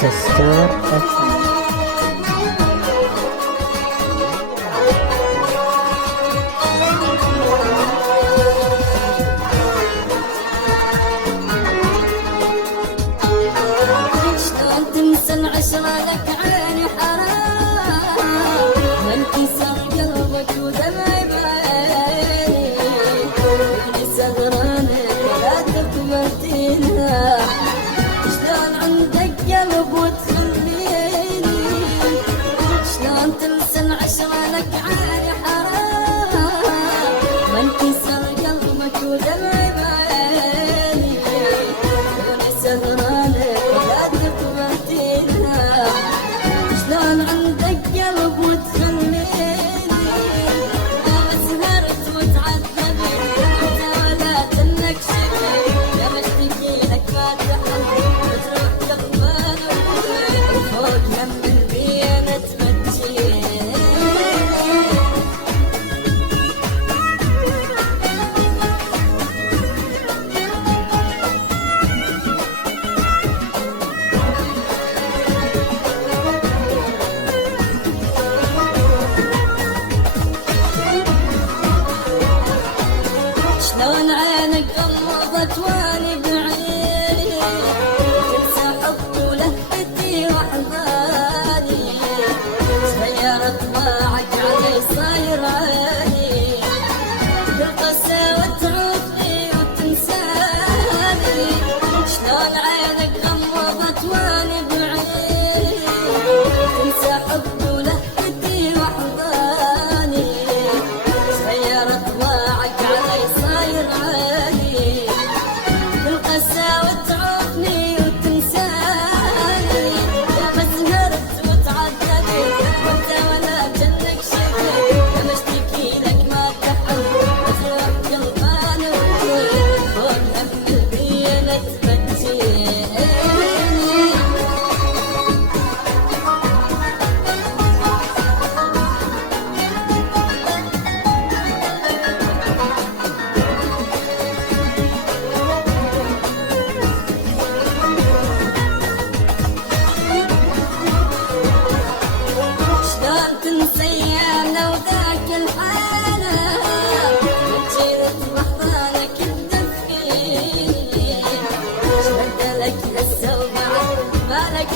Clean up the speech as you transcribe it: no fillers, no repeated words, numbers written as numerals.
سستار FM. شلون تنسى العشرة لك عيني حرام ما انكسر قلبك ودمعي بعيني اللي سهرانك ولا تقبلتينا شلون عندك قلب وتخليني شلون تنسى العشرة لك عيني حرام ما انكسر قلبك ودمعي بعيني اللي سهرانك شلون عندك قلب وتخليني يا سهرت وتعذبت انت ولا تنك شفت يا مشتكي لك ما تحل وتروح قلبان وفوق هم البينة تمجيني شلون عينك غمضت واني بعيني تنسى حبي ولهفتي واحضاني تغير طباعك علي صاير عيني بالقساوة تعوفني وتنساني شلون عينك غمضت واني بعيني تنسى حبي ولهفتي واحضاني تغير طباعك علي صاير عيني بالقساوة تعوفني وتنساني يا ما سهرت وتعذبت وانت ولا جنك شفت يا مشتكي لك ما تحل وتروح قلباني وفوق هم البينة تمجيني شلون تنسى ايامنا وذاك الحنان وجيت بحضانك تدفيني شمد لك هسه وبعد مالك